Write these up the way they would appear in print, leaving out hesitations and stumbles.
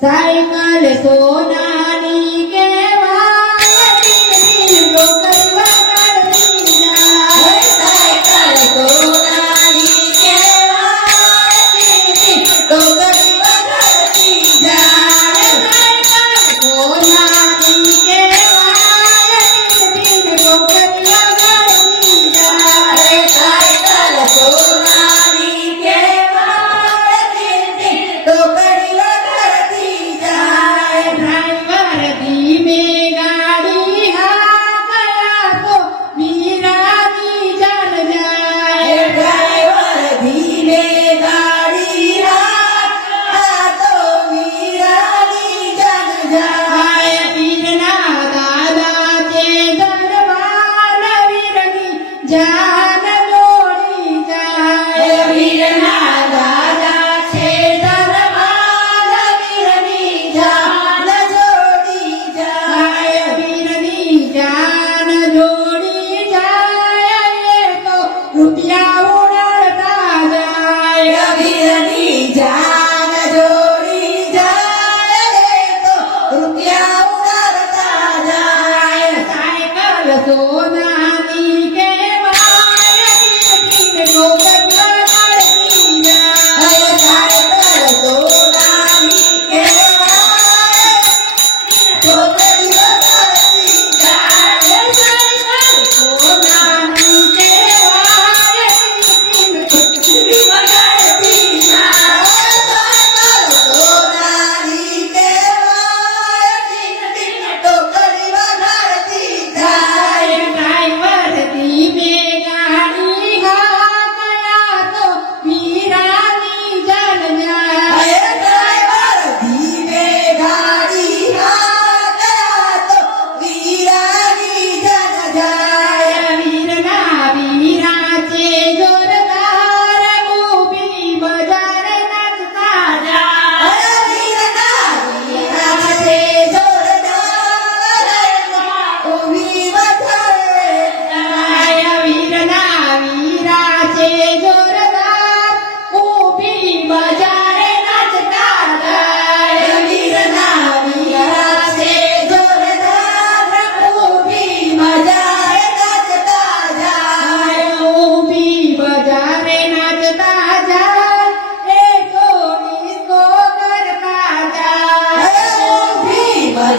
cycle सोनानी केवाय तीन local वगळती जाय cycle सोनानी केवाय तीन लोकल वगळती जाय सायकल सोनानी केवाय तीन लोकल वगळती जाय सायकल सोनानी केवाय तीन लोकल जान जोड़ी जाय वीरना दादा छे दरबार वीरनी जान जोड़ी जाय वीरनी जान जोड़ी जाय ये तो रुपया उड़ता जाय वीरनी जान जोड़ी जाय ये तो रुपया उड़ता जाय सायकल सोनानी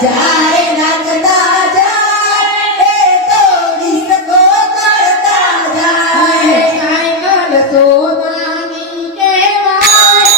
जाए नाचता जाए तो डिस्को करता जाए साइकिल सोनानी केवाय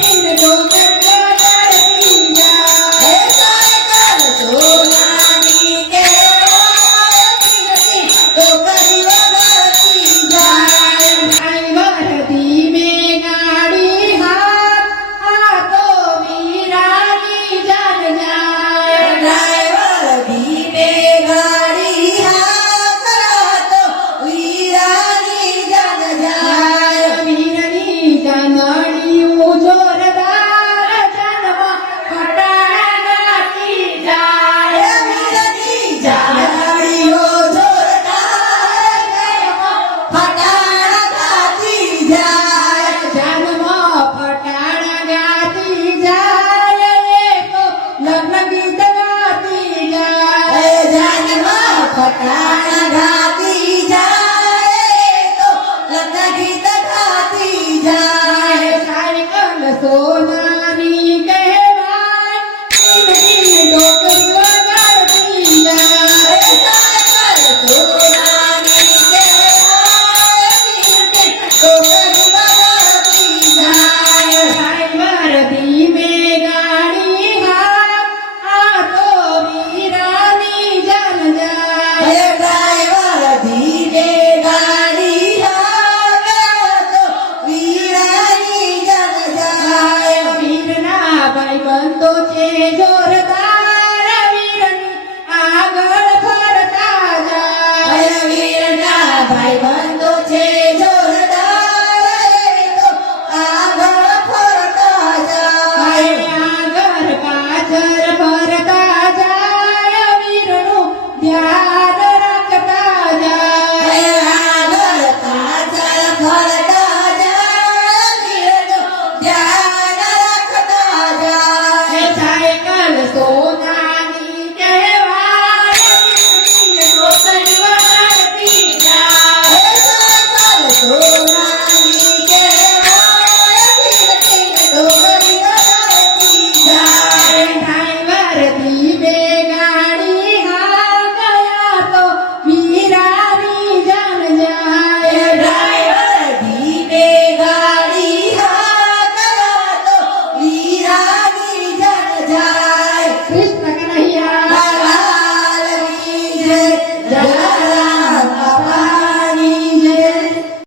तीन लोकल वगळती जाय साइकिल सोनानी केवाय तीन लोकल वगळती जाय ड्राइवर धीमे गाड़ी हाथों वीरानी जान जाय ड्राइवर धीमे गाड़ी हाथो वीरानी जान जाय वीरनी जानड़ी जोरदार जन्म फटाण गाती जाय वीरनी जानड़ी जोरदार जन्म फटाण गाती जाय जन्म फटाण गाती जाय तो लग्न गीत गाती जाय जन्म फटाण गाती जाय तो लग्न गीत गाती जाय सायकल सो